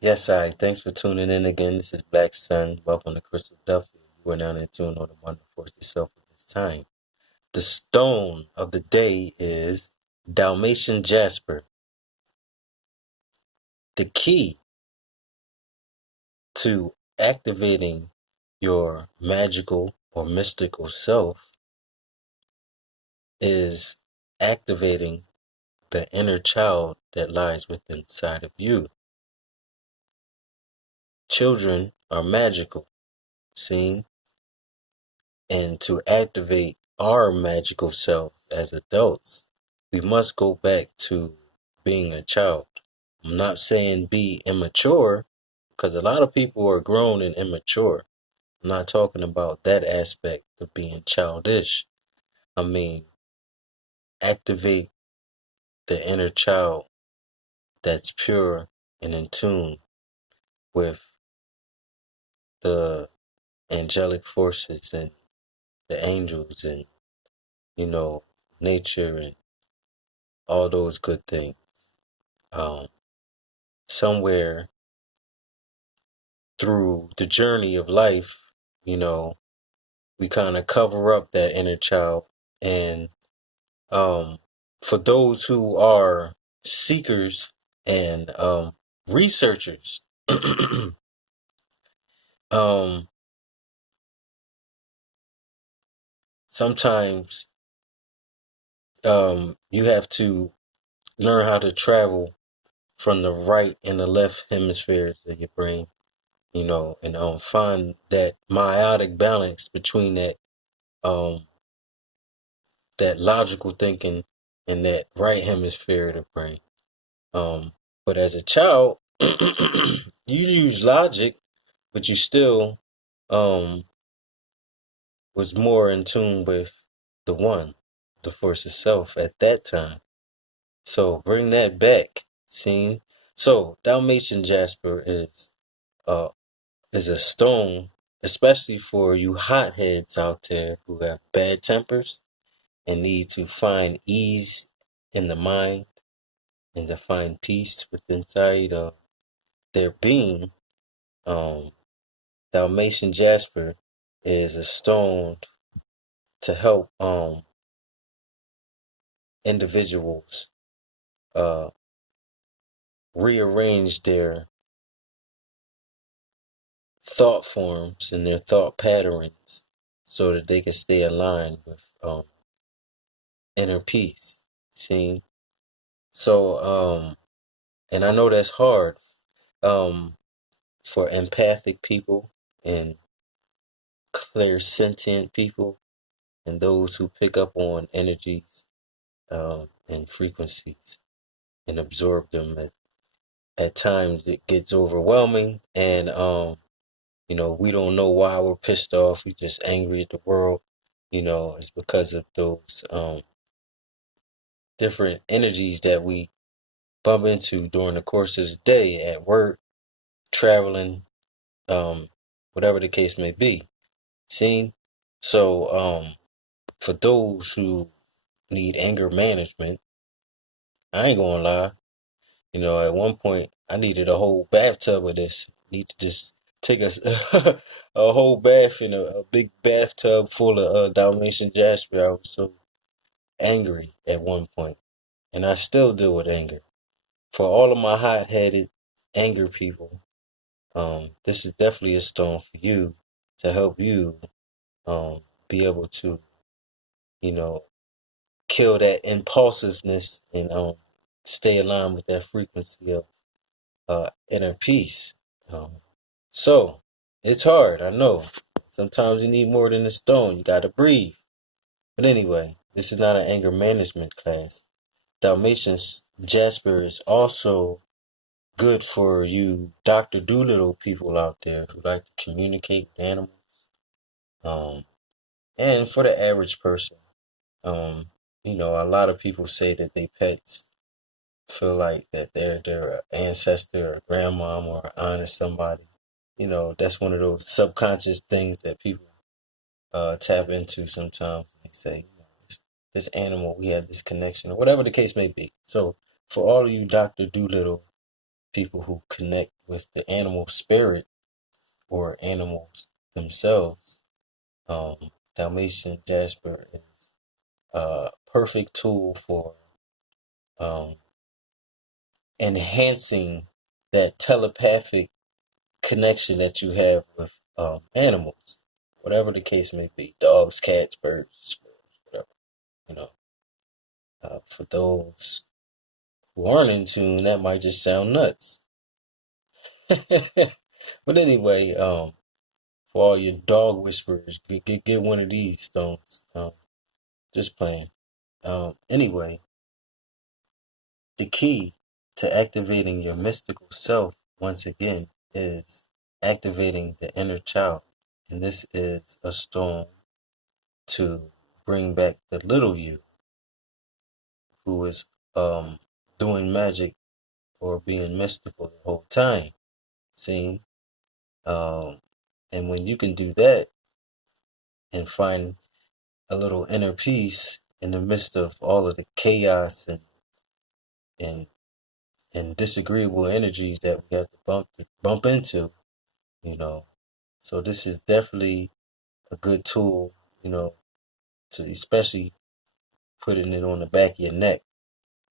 Yes, I. Thanks for tuning in again. This is Black Sun. Welcome to Crystal Duffy. You are now in tune on the wonderful force yourself at this time. The stone of the day is Dalmatian Jasper. The key to activating your magical or mystical self is activating the inner child that lies within inside of you. Children are magical, see? And to activate our magical selves as adults, we must go back to being a child. I'm not saying be immature, because a lot of people are grown and immature. I'm not talking about that aspect of being childish. I mean, activate the inner child that's pure and in tune with the angelic forces and the angels and, you know, nature and all those good things. Um, Somewhere through the journey of life, you know, we kind of cover up that inner child. And um, for those who are seekers and researchers, um, sometimes you have to learn how to travel from the right and the left hemispheres of your brain, you know, and find that meiotic balance between um, that logical thinking in that right hemisphere of the brain. But as a child, you use logic, but you still um, was more in tune with the one, the force itself at that time. So bring that back, see? So Dalmatian Jasper uh is a stone, especially for you hotheads out there who have bad tempers and need to find ease in the mind and to find peace within inside of their being. Um, Dalmatian Jasper is a stone to help individuals uh, rearrange their thought forms and their thought patterns so that they can stay aligned with inner peace. See, so and I know that's hard um, for empathic people and clairsentient people and those who pick up on energies and frequencies and absorb them. At times it gets overwhelming, and you know, we don't know why we're pissed off. We just angry at the world. You know, it's because of those different energies that we bump into during the course of the day at work, traveling, um, whatever the case may be. Seen? So, for those who need anger management, I ain't gonna lie. You know, at one point, I needed a whole bathtub of this. Need to just take a whole bath in a big bathtub full of Dalmatian Jasper. I was so angry at one point, and I still deal with anger. For all of my hot-headed anger people, this is definitely a stone for you to help you be able to, you know, kill that impulsiveness and stay aligned with that frequency of inner peace. Um, so it's hard, I know. Sometimes you need more than a stone. You got to breathe. But anyway, this is not an anger management class. Dalmatian Jasper is also good for you Dr. Doolittle people out there who like to communicate with animals. Um, and for the average person, um, you know, a lot of people say that they pets feel like that they're their ancestor or grandmom or aunt or somebody. You know, that's one of those subconscious things that people tap into sometimes. They say, you know, this animal, we had this connection, or whatever the case may be. So, for all of you Dr. Doolittle people who connect with the animal spirit or animals themselves. Dalmatian Jasper is a perfect tool for um, enhancing that telepathic connection that you have with animals, whatever the case may be, dogs, cats, birds, squirrels, whatever. You know, for those who aren't in tune, that might just sound nuts. But anyway, for all your dog whisperers, get one of these stones. Just playing. Anyway, the key to activating your mystical self once again is activating the inner child, and this is a stone to bring back the little you who is doing magic or being mystical the whole time. See, and when you can do that and find a little inner peace in the midst of all of the chaos and and disagreeable energies that we have to bump into, you know. So this is definitely a good tool, you know, to especially putting it on the back of your neck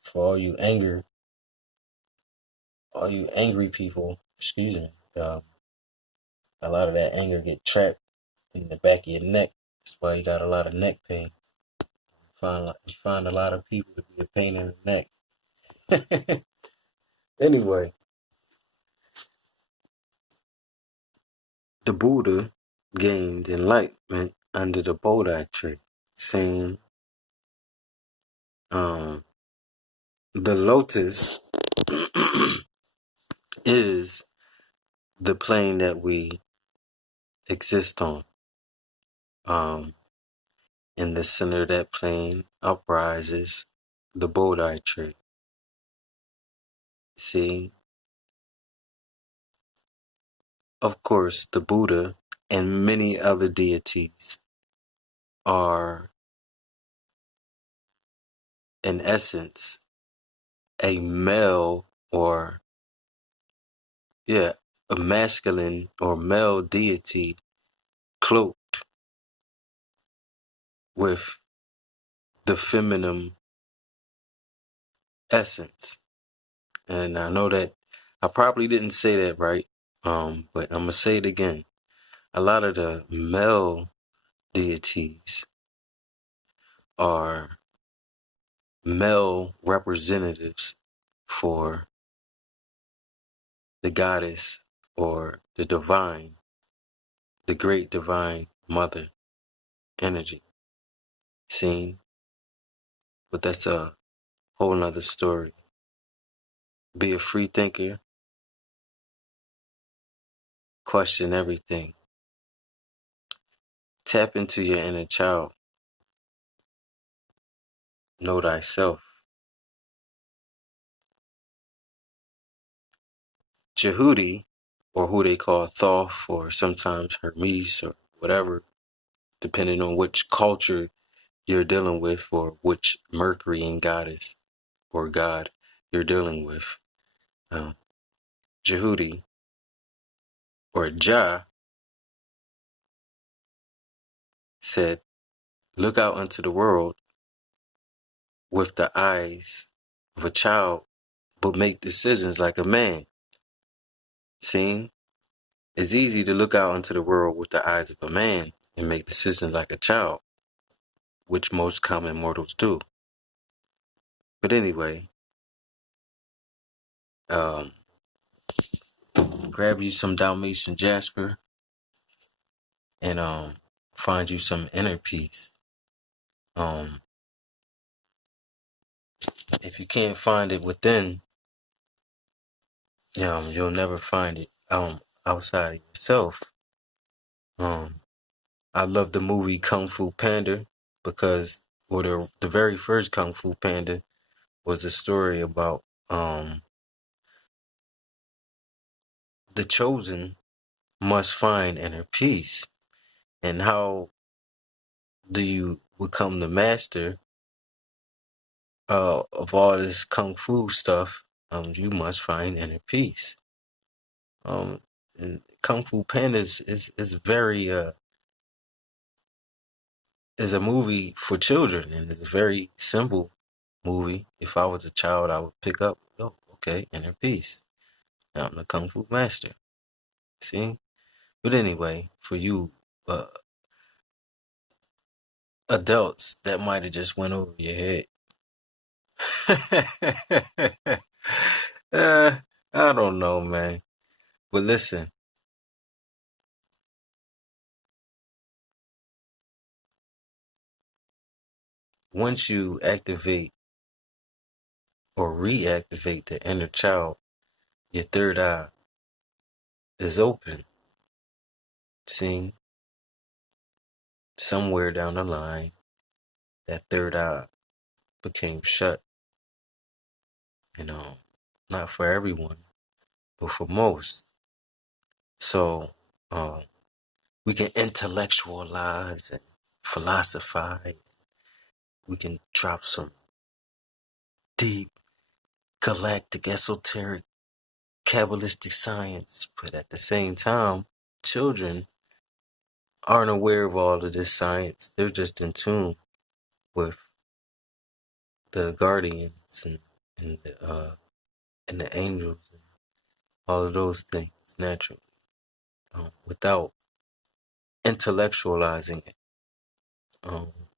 for all you angry people. Excuse me. A lot of that anger get trapped in the back of your neck. That's why you got a lot of neck pain. You find a lot of people to be a pain in the neck. Anyway, the Buddha gained enlightenment under the Bodhi tree, saying, the lotus is the plane that we exist on. In the center of that plane uprises the Bodhi tree. See, of course, the Buddha and many other deities are, in essence, a male or, a masculine or male deity cloaked with the feminine essence. And I know that I probably didn't say that right, but I'm going to say it again. A lot of the male deities are male representatives for the goddess or the divine, the great divine mother energy. Seen? But that's a whole nother story. Be a free thinker. Question everything. Tap into your inner child. Know thyself. Jehudi, or who they call Thoth, or sometimes Hermes, or whatever, depending on which culture you're dealing with, or which Mercury goddess or god you're dealing with. Jehudi, or Jah, said, look out into the world with the eyes of a child, but make decisions like a man. See? It's easy to look out into the world with the eyes of a man and make decisions like a child, which most common mortals do. But anyway, grab you some Dalmatian Jasper and find you some inner peace. If you can't find it within, you'll never find it outside of yourself. I love the movie Kung Fu Panda because, the very first Kung Fu Panda was a story about the chosen must find inner peace. And how do you become the master of all this Kung Fu stuff you must find inner peace. And Kung Fu Panda is very is a movie for children, and it's a very simple movie. If I was a child, I would pick up, oh, okay, inner peace. Now I'm the Kung Fu master. See? But anyway, for you uh, adults, that might have just went over your head. uh, I don't know, man. But listen, once you activate or reactivate the inner child, your third eye is open. See, somewhere down the line, that third eye became shut. You know, not for everyone, but for most. So, um, we can intellectualize and philosophize. We can drop some deep, galactic, esoteric, Kabbalistic science, but at the same time, children aren't aware of all of this science. They're just in tune with the guardians and the angels and all of those things naturally, without intellectualizing it,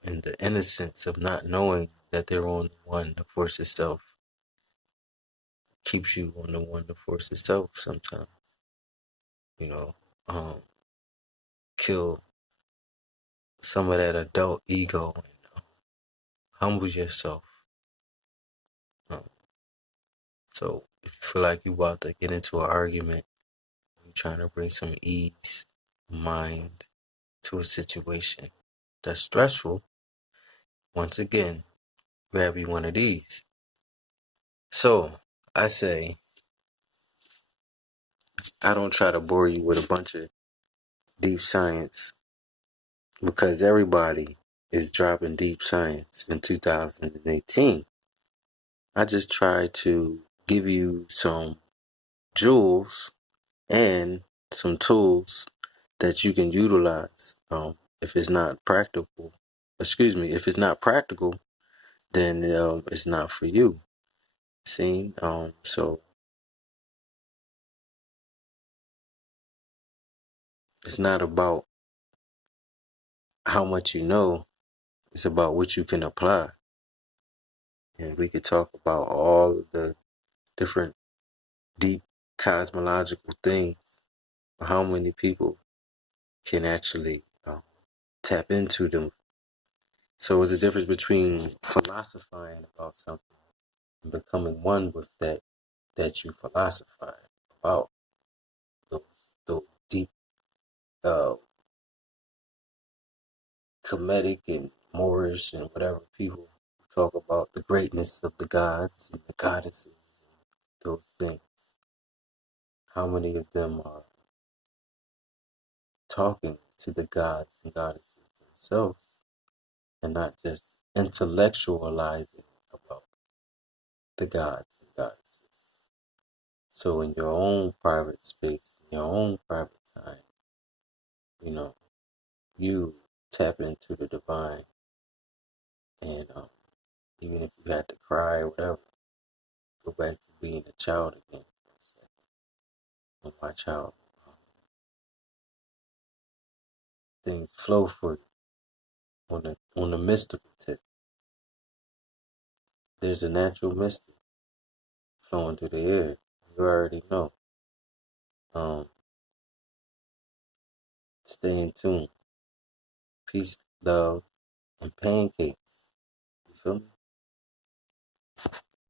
and the innocence of not knowing that they're on the one, the force itself keeps you on the one, the force itself. Sometimes, you know, um, kill some of that adult ego and humble yourself. Um, so if you feel like you're about to get into an argument, you're trying to bring some ease, mind to a situation that's stressful, once again, grab you one of these. So I say, I don't try to bore you with a bunch of deep science because everybody is dropping deep science in 2018. I just try to give you some jewels and some tools that you can utilize. If it's not practical, if it's not practical, then it's not for you. See, so it's not about how much you know; it's about what you can apply. And we could talk about all of the different deep cosmological things. How many people can actually tap into them? So, there's a difference between philosophizing about something and becoming one with that you philosophize about. Those, those deep, uh, comedic and Moorish and whatever people talk about the greatness of the gods and the goddesses and those things. How many of them are talking to the gods and goddesses themselves and not just intellectualizing about the gods and goddesses? So in your own private space, in your own private time, you know, you tap into the divine, and even if you had to cry or whatever, go back to being a child again for a second. And watch how things flow for you on the mystical tip. There's a natural mystic flowing through the air. You already know. Um, Stay in tune. Peace, love, and pancakes. You feel me?